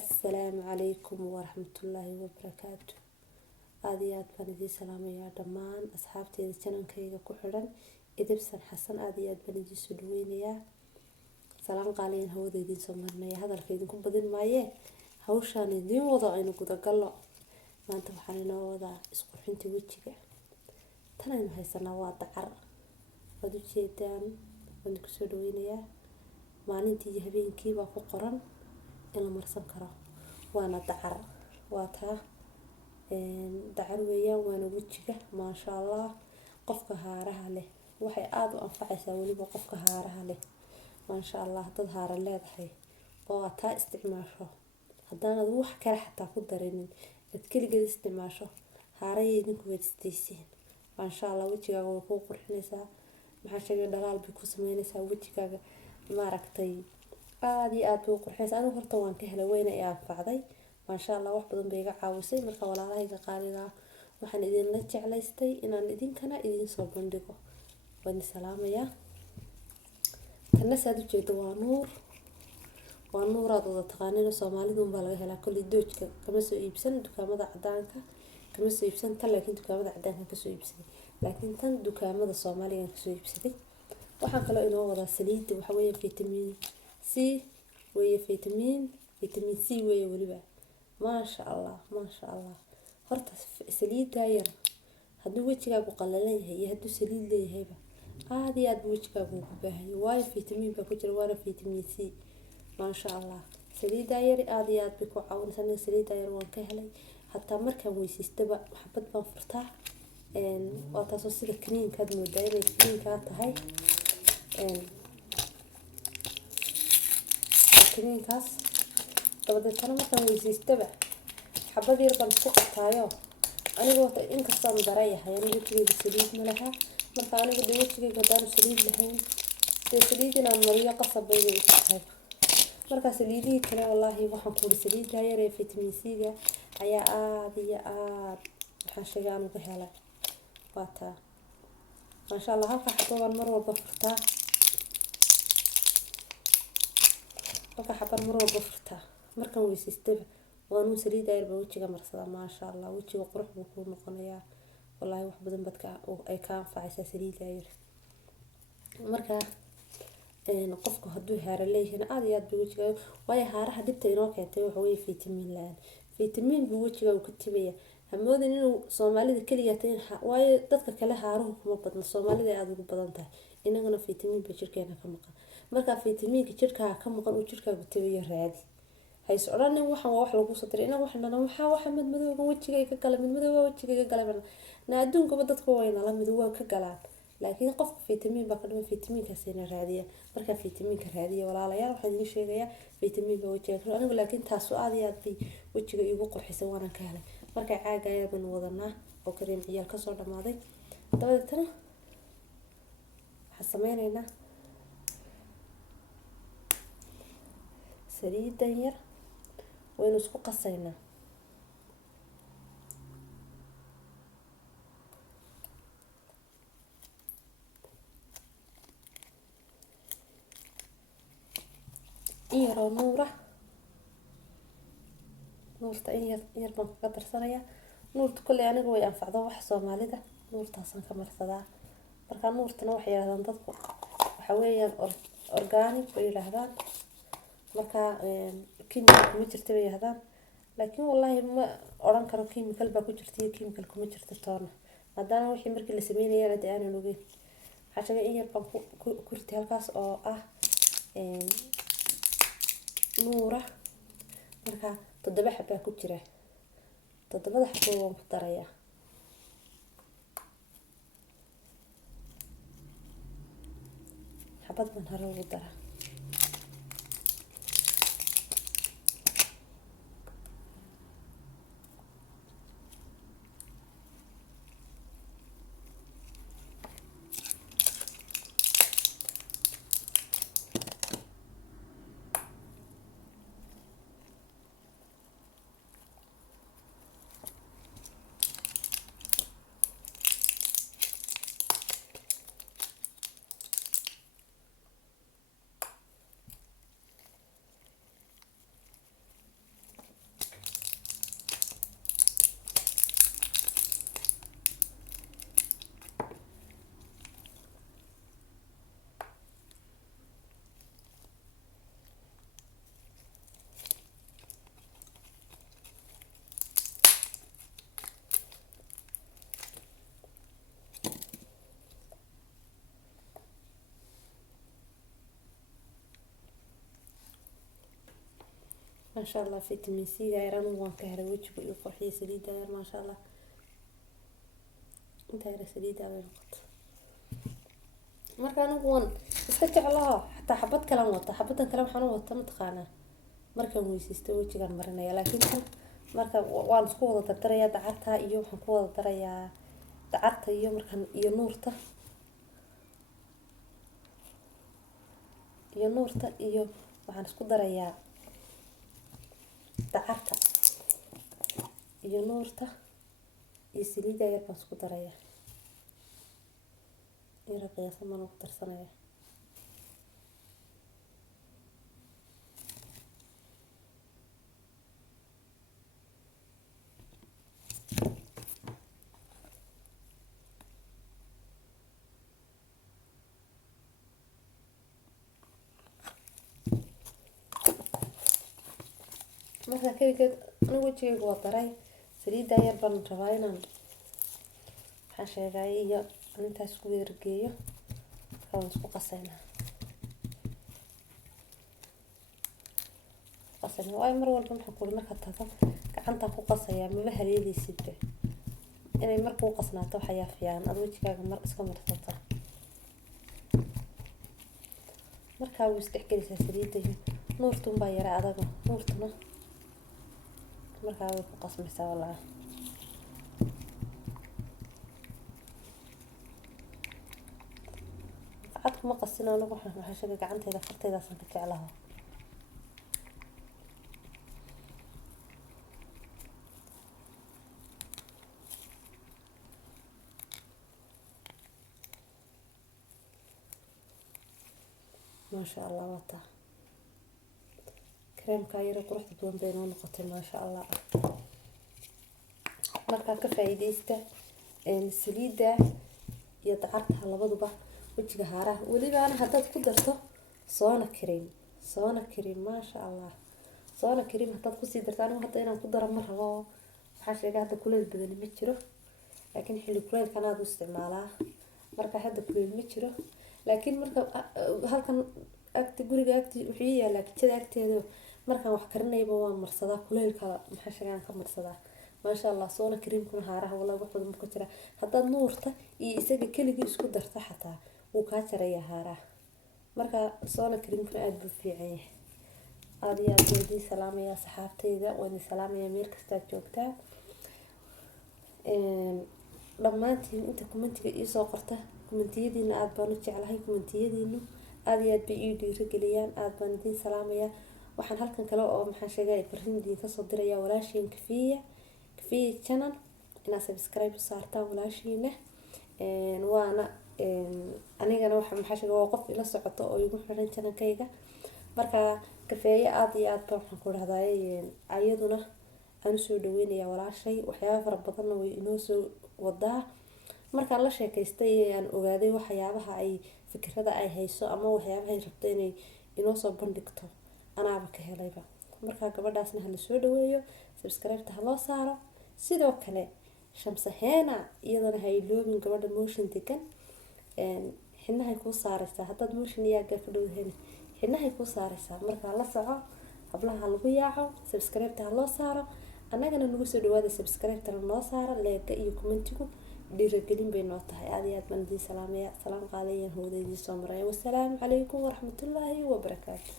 السلام عليكم ورحمة الله وبركاته. آديات بندي سلام يا دمان أصحابتي إذا كانوا كيجا كحرن إذا بسن حسن آديات بندي سدوين يا سلام قالين هو ذي دين سمرنا يا هذا الكيد كم بدين معيه هوشان دين وضعينه كذا قلا ما أنت بحالنا وضع اسقط حنتي وجهك تنا هاي سنة واضع هذا شيء تان بندك سدوين يا ما ننتي هبين كيبا فقرن إلا مرسم كرا وانا دعر واتا دعر ويا وانا وجهه ما شاء الله قفك هارها له waxay aad u anfacaysaa waliba qofka haaraha leh ma sha Allah dad haara leedahay oo taa isticmaasho hadana wax kale xataa ku dareenin dad kaligeed isticmaasho haarayeedin ku wadaystaysiin ma sha Allah wajigaaga way ku qurxinaysaa maxaa sheegay dhalaal bi ku sameynaysaa wajigaaga ma aragtay aad iyo aad u qurxaysaa anigu horta waan ka helay wayna i anfacday ma sha Allah wax badan bay iga caawisay marka walaalahayga qaaliga waxaan idin la jeclaystay inaan idinkana idin soo bandhigo waan salaamaya kana saad u jeedo waa nuur aad wada taqaaniin Soomaalidu baa laga helaa kulli doojka kama soo iibsan dukaamada cadaanka kama soo iibsan tan laakiin dukaamada cadaanka ka soo iibsaday laakiin tan dukaamada Soomaaliga ka soo iibsaday waxaan kale inoo wada saliid waxa weeye vitamin C weeye vitamin C weeye waliba ma sha Allah horta saliidda yar hadduu wajigaagu qallalan yahay iyo hadduu saliid leeyahayba aad iyo aad wajigaagu ugu baahan yahay waayo vitamin ba ku jira waana vitamin C ma sha Allah saliidda yar aad iyo aad bay ku caawinaysaa saliidda yar waan ka helay hatta markaan weysiistaba xabad baan furtaa waa taasoo sida kaniinka aad moodaa inay kaniinka tahay kaniinkaas dabadana markaan weysiistaba xabad yar baan ku qataayo anigoo inkastoo aan darayahay anigu wajigayga saliid ma laha marka anigu wajigayga daan saliid lahayn saliid inaan mariyo qasab bay igu tahay marka saliidii kale wallahi waxaan ku saliidda yar ee vitamin C ga ayaa aad iyo aad waxaan sheegaan uga helay waata ma sha Allah halka xabad mar walba furtaa markaan weysiistaba waanu saliidda yar baa wajiga marsada ma sha Allah wajiga qurux buu ku noqonayaa wallahi wax badan badka ay ka anfacaysaa saliidda yar marka qofku hadduu haara leeyahay aad iyo aad buu wajiga way haaraha dibta inoo keentay waxa weeye vitamin buu wajiga ku tibaya hamoodin inuu Soomaalida kaliya taan way dadka kale haaruhu kuma badna Soomaalida aad ugu badan tahay inaguna vitamin ba jirkeena ka maqan marka vitaminka jirkaaga ka maqan uu jirkaaga tibaya raadi hay socdaan waxaan wax lagu soo diray inaga waxaan dhanaa waxa madmadowga wajigayga galay na adduunka dadku wayna la mid waa ka galaan laakiin qofka vitamin ba ka dhiman vitaminkaas ina raadiya marka vitaminka raadiya walaalayaal waxaan idin sheegayaa vitamin ba wajiga anigu laakiin taas aad iyo aad bay wajiga igu qurxisay waan ka helay marka caaga ayaa baan wadanaa oo kareem ciyaal ka soo dhamaaday dabadana waxaan sameynaynaa saliidda yar waynu isku qasaynaa iyo nuurta yar baan ka darsanaya nuurta kulli aniga way anfacdo wax Soomaalida nuurtaasan ka marsadaa marka nuurtana waxay yiraahdaan dadku waxa weeyaan organic bay yiraahdaan marka chemical ma jirto bay yiraahdaan laakiin wallahi ma oran karo chemical ba ku jirto chemical kuma jirto toona hadana wixii markii la sameeyay aad aan ogeyn xataa in yar baan ku ritay halkaas oo ah nuura marka 7 xabba ku jira 7 xabbo waan ku darayaa xabad baan hore ugu daraa ما شاء الله فيتامين سي غيران وان كهر وجهك iyo qurxiyo saliida yar ma sha Allah inta yar saliida way noqotay marka anigu waan iska jeclaha xataa xabad kale wata xabadan kale waxaan wata mataqaana marka weysaysto wajigan marinaya laakiin kan marka waan isku wada dardaraya dacarta iyo waxaan ku wada darayaa dacarta iyo markan iyo nuurta iyo waxaan isku darayaa dacarta iyo nuurta iyo saliida yar baan isku darayaa yara qiyaas ma ku darsanaya marka kaligeed anigu wajigayga waa daray saliida yar baan rabaa inaan waxaan sheegay iyo intaas ku weergeeyo waan isku qasaynaa waay mar walba maxaan kula marka taado gacanta ku qasayaa maba haleeleysid inay markuu qasnaato waxa yaa fiican aad wajigaaga mar iska marsato marka uu isdhexgelisaa saliida iyo nuurtun baa yara adaga nuurtuna markaa way ku qasmaysaa walaal cad kuma qasin anigu waxaan sheegay gacantayda fartaydaasaan ka jeclaha ما شاء الله وطا كريم كايرة قرحت بدون بين ونقطة ما شاء الله marka ka faa'iideysta saliida iyo dacarta labaduba wajiga haaraha waliba ana hadaad ku darto soona cream ma sha Allah soona cream hadaad ku sii darto anigu hadda inaan ku daro ma rabo waxa sheegay hadda kuleel badan ma jiro laakiin xilli kuleel kana aad u isticmaalaa marka hadda kuleel ma jiro laakiin marka halkan agti guriga agti wixii yaala kitchen agteedo markaan wax karinayba waan marsadaa kuleelka maxaa sheegan ka marsadaa ما شاء الله صونا كريم كنا هاره والله وحده مكترة حتى نورته يسقى كل جي اسكت درته حتى وكاتر يا هاره مركا صونا كريم كنا قلب في عيه هذه يا جدي سلام يا صحابتي ذا واني سلام يا مير كستات جوكتا لما انت كومنتي اي سو قرته كومنتيدينا aad baan u jeclahay كومنتيdiinu aad iyo aad bay ii dhiirigeliyaan aad baan idin salaamaya waxaan halkan kale oo maxaan sheegay fariintii ka soo diraya walaashin في channel ina subscribe saartaan walaashiina waana anigana waxa maxaa sheegay waa qof ila socoto oo igu xiran channelkayga marka kafeeyo aad iyo aad baan waxaan ku rahday ayaduna aan soo dhaweynaya walaashay waxyaabo fara badan oo inoo soo wadaa marka la sheekaystay aan ogaaday waxyaabaha ay fikrada ay hayso ama waxyaabaha ay rabto inay inoo soo bandhigto anaaba ka helayba marka gabadhaasna hala soo dhaweeyo subscribe ta loo saaro sidoo kale shamsaheena iyadana hay loobin gabadha motion degan xinahay ku saaraysaa hadaad motion iyaga ka dhowdahay xinahay ku saaraysaa marka la soco hablaha lagu yaaco subscribe ta loo saaro annagana nagu soo dhawaada subscribe ta loo saaro like iyo commentigu dhiirigelin bay noo tahay aad iyo aad baan idin salaamaya salaam qaadayan hoodaydii soo maray wassalaamu calaykum waraxmatullaahi wabarakaatuh